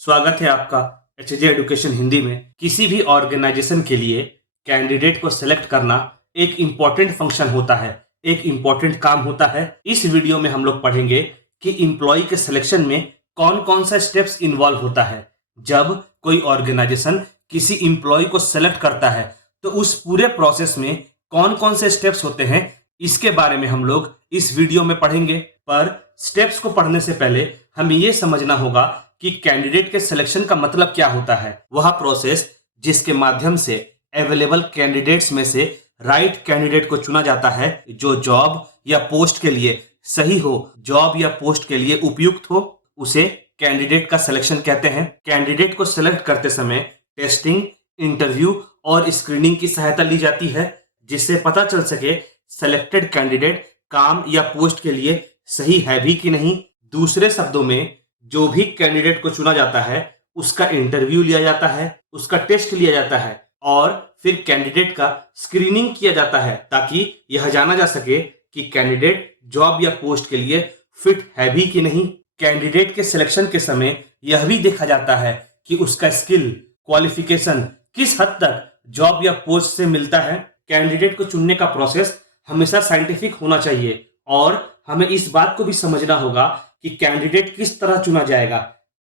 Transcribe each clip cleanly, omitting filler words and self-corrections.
स्वागत है आपका एचजे एजुकेशन हिंदी में। किसी भी ऑर्गेनाइजेशन के लिए कैंडिडेट को सिलेक्ट करना एक इम्पॉर्टेंट फंक्शन होता है, एक इम्पॉर्टेंट काम होता है। इस वीडियो में हम लोग पढ़ेंगे कि इम्प्लॉय के सिलेक्शन में कौन कौन सा स्टेप्स इन्वॉल्व होता है। जब कोई ऑर्गेनाइजेशन किसी इम्प्लॉय को सिलेक्ट करता है तो उस पूरे प्रोसेस में कौन कौन से स्टेप्स होते हैं, इसके बारे में हम लोग इस वीडियो में पढ़ेंगे। पर स्टेप्स को पढ़ने से पहले हमें यह समझना होगा कि कैंडिडेट के सिलेक्शन का मतलब क्या होता है। वह प्रोसेस जिसके माध्यम से अवेलेबल कैंडिडेट्स में से राइट कैंडिडेट को चुना जाता है जो जॉब या पोस्ट के लिए सही हो, जॉब या पोस्ट के लिए उपयुक्त हो, उसे कैंडिडेट का सिलेक्शन कहते हैं। कैंडिडेट को सिलेक्ट करते समय टेस्टिंग, इंटरव्यू और स्क्रीनिंग की सहायता ली जाती है जिससे पता चल सके सेलेक्टेड कैंडिडेट काम या पोस्ट के लिए सही है भी कि नहीं। दूसरे शब्दों में जो भी कैंडिडेट को चुना जाता है उसका इंटरव्यू लिया जाता है, उसका टेस्ट लिया जाता है और फिर कैंडिडेट का स्क्रीनिंग किया जाता है ताकि यह जाना जा सके कि कैंडिडेट जॉब या पोस्ट के लिए फिट है भी कि नहीं। कैंडिडेट के सिलेक्शन के समय यह भी देखा जाता है कि उसका स्किल, क्वालिफिकेशन किस हद तक जॉब या पोस्ट से मिलता है। कैंडिडेट को चुनने का प्रोसेस हमेशा साइंटिफिक होना चाहिए और हमें इस बात को भी समझना होगा कि कैंडिडेट किस तरह चुना जाएगा।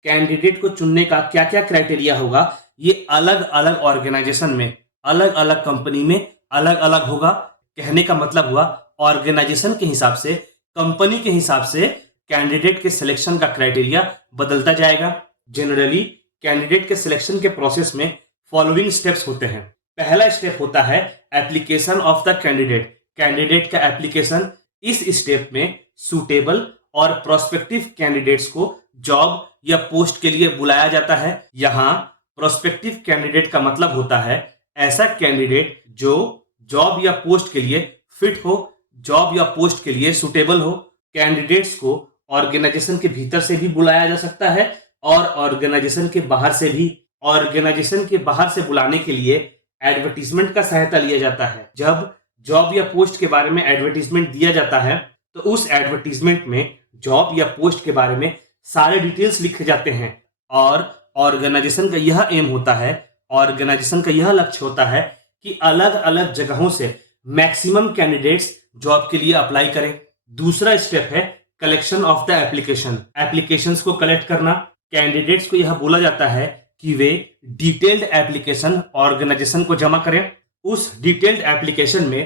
कैंडिडेट को चुनने का क्या क्या क्राइटेरिया होगा, ये अलग अलग ऑर्गेनाइजेशन में, अलग अलग कंपनी में अलग अलग होगा। कहने का मतलब हुआ ऑर्गेनाइजेशन के हिसाब से, कंपनी के हिसाब से कैंडिडेट के सिलेक्शन का क्राइटेरिया बदलता जाएगा। जनरली कैंडिडेट के सिलेक्शन के प्रोसेस में फॉलोइंग स्टेप्स होते हैं। पहला स्टेप होता है application of the candidate. Candidate का एप्लीकेशन। इस स्टेप में सूटेबल और प्रोस्पेक्टिव कैंडिडेट्स को जॉब या पोस्ट के लिए बुलाया जाता है। यहाँ प्रोस्पेक्टिव कैंडिडेट का मतलब होता है ऐसा कैंडिडेट जो जॉब या पोस्ट के लिए फिट हो, जॉब या पोस्ट के लिए सुटेबल हो। कैंडिडेट्स को ऑर्गेनाइजेशन के भीतर से भी बुलाया जा सकता है और ऑर्गेनाइजेशन के बाहर से भी। ऑर्गेनाइजेशन के बाहर से बुलाने के लिए एडवर्टीजमेंट का सहायता लिया जाता है। जब जॉब या पोस्ट के बारे में एडवर्टीजमेंट दिया जाता है तो उस एडवर्टीजमेंट में जॉब या पोस्ट के बारे में सारे डिटेल्स लिखे जाते हैं और ऑर्गेनाइजेशन का यह एम होता है, ऑर्गेनाइजेशन का यह लक्ष्य होता है कि अलग अलग जगहों से मैक्सिमम कैंडिडेट्स जॉब के लिए अप्लाई करें। दूसरा स्टेप है collection of the application. Applications को कलेक्ट करना। कैंडिडेट्स को यह बोला जाता है कि वे डिटेल्ड एप्लीकेशन ऑर्गेनाइजेशन को जमा करें। उस डिटेल्ड एप्लीकेशन में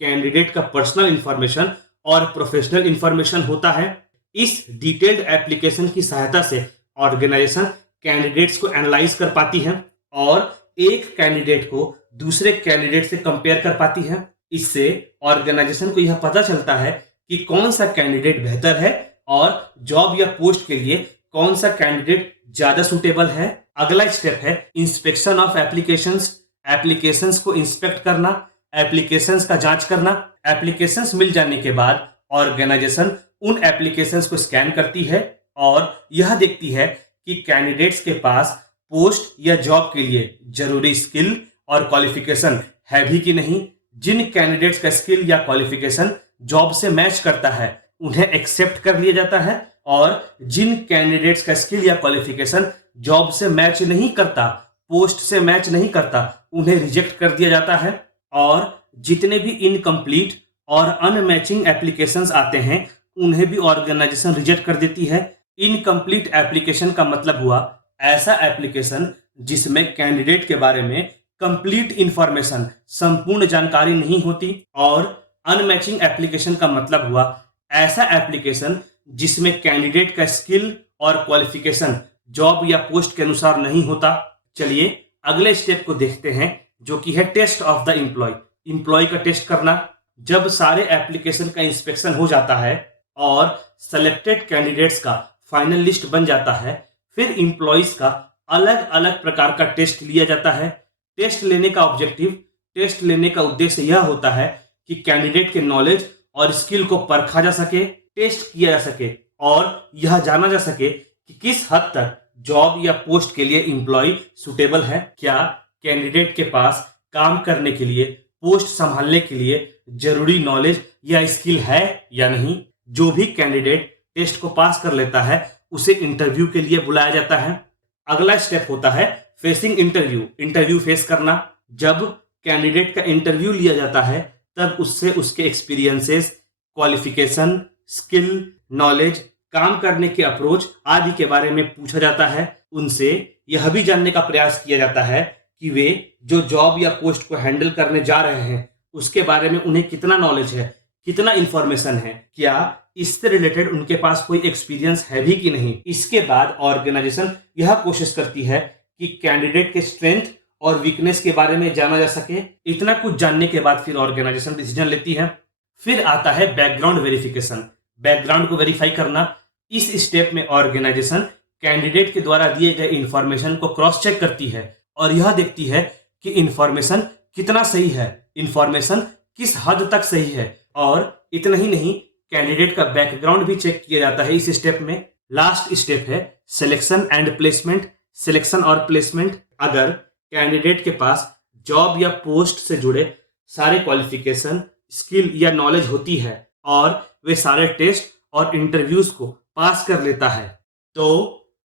कैंडिडेट का पर्सनल इंफॉर्मेशन और प्रोफेशनल इंफॉर्मेशन होता है। इस डिटेल्ड एप्लीकेशन की सहायता से ऑर्गेनाइजेशन कैंडिडेट्स को एनालाइज कर पाती है और एक कैंडिडेट को दूसरे कैंडिडेट से कंपेयर कर पाती है। इससे ऑर्गेनाइजेशन को यह पता चलता है कि कौन सा कैंडिडेट बेहतर है और जॉब या पोस्ट के लिए कौन सा कैंडिडेट ज्यादा सुटेबल है। अगला स्टेप है इंस्पेक्शन ऑफ एप्लीकेशंस। एप्लीकेशंस को इंस्पेक्ट करना, एप्लीकेशंस का जांच करना। एप्लीकेशंस मिल जाने के बाद ऑर्गेनाइजेशन उन एप्लीकेशंस को स्कैन करती है और यह देखती है कि कैंडिडेट्स के पास पोस्ट या जॉब के लिए जरूरी स्किल और क्वालिफिकेशन है भी कि नहीं। जिन कैंडिडेट्स का स्किल या क्वालिफिकेशन जॉब से मैच करता है उन्हें एक्सेप्ट कर लिया जाता है और जिन कैंडिडेट्स का स्किल या क्वालिफिकेशन जॉब से मैच नहीं करता, पोस्ट से मैच नहीं करता, उन्हें रिजेक्ट कर दिया जाता है। और जितने भी इनकम्प्लीट और अनमैचिंग एप्लीकेशंस आते हैं उन्हें भी ऑर्गेनाइजेशन रिजेक्ट कर देती है। इनकम्प्लीट एप्लीकेशन का मतलब हुआ ऐसा एप्लीकेशन जिसमें कैंडिडेट के बारे में कंप्लीट इंफॉर्मेशन, संपूर्ण जानकारी नहीं होती। और अनमैचिंग एप्लीकेशन का मतलब हुआ ऐसा एप्लीकेशन जिसमें कैंडिडेट का स्किल और क्वालिफिकेशन जॉब या पोस्ट के अनुसार नहीं होता। चलिए अगले स्टेप को देखते हैं जो कि है test of the employ. Employ का टेस्ट करना। जब सारे एप्लीकेशन का इंस्पेक्शन हो जाता है और सेलेक्टेड कैंडिडेट्स का फाइनल लिस्ट बन जाता है फिर एम्प्लॉयज का अलग अलग प्रकार का टेस्ट लिया जाता है। टेस्ट लेने का उद्देश्य यह होता है कि कैंडिडेट के नॉलेज और स्किल को परखा जा सके, टेस्ट किया जा सके और यह जाना जा सके कि किस हद तक जॉब या पोस्ट के लिए एम्प्लॉय सुटेबल है। क्या कैंडिडेट के पास काम करने के लिए, पोस्ट संभालने के लिए जरूरी नॉलेज या स्किल है या नहीं। जो भी कैंडिडेट टेस्ट को पास कर लेता है उसे इंटरव्यू के लिए बुलाया जाता है। अगला स्टेप होता है फेसिंग इंटरव्यू, इंटरव्यू फेस करना। जब कैंडिडेट का इंटरव्यू लिया जाता है तब उससे उसके एक्सपीरियंसेस, क्वालिफिकेशन, स्किल, नॉलेज, काम करने की अप्रोच आदि के बारे में पूछा जाता है। उनसे यह भी जानने का प्रयास किया जाता है कि वे जो जॉब या पोस्ट को हैंडल करने जा रहे हैं उसके बारे में उन्हें कितना नॉलेज है, कितना इंफॉर्मेशन है, क्या इससे रिलेटेड उनके पास कोई एक्सपीरियंस है भी कि नहीं। इसके बाद ऑर्गेनाइजेशन यह कोशिश करती है कि कैंडिडेट के स्ट्रेंथ और वीकनेस के बारे में जाना जा सके। इतना कुछ जानने के बाद फिर ऑर्गेनाइजेशन डिसीजन लेती है। फिर आता है बैकग्राउंड वेरिफिकेशन, बैकग्राउंड को वेरीफाई करना। इस स्टेप में ऑर्गेनाइजेशन कैंडिडेट के द्वारा दिए गए इंफॉर्मेशन को क्रॉस चेक करती है और यह देखती है कि इंफॉर्मेशन कितना सही है, इंफॉर्मेशन किस हद तक सही है। और इतना ही नहीं, कैंडिडेट का बैकग्राउंड भी चेक किया जाता है इस स्टेप में। लास्ट स्टेप है सिलेक्शन एंड प्लेसमेंट, सिलेक्शन और प्लेसमेंट। अगर कैंडिडेट के पास जॉब या पोस्ट से जुड़े सारे क्वालिफिकेशन, स्किल या नॉलेज होती है और वे सारे टेस्ट और इंटरव्यूज को पास कर लेता है तो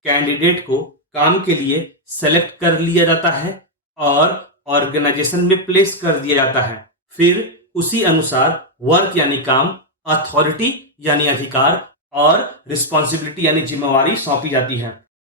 कैंडिडेट को काम के लिए सेलेक्ट कर लिया जाता है और ऑर्गेनाइजेशन में प्लेस कर दिया जाता है। फिर उसी अनुसार वर्क यानी काम, अथॉरिटी यानी अधिकार और रिस्पॉन्सिबिलिटी यानी जिम्मेवारी सौंपी जाती है।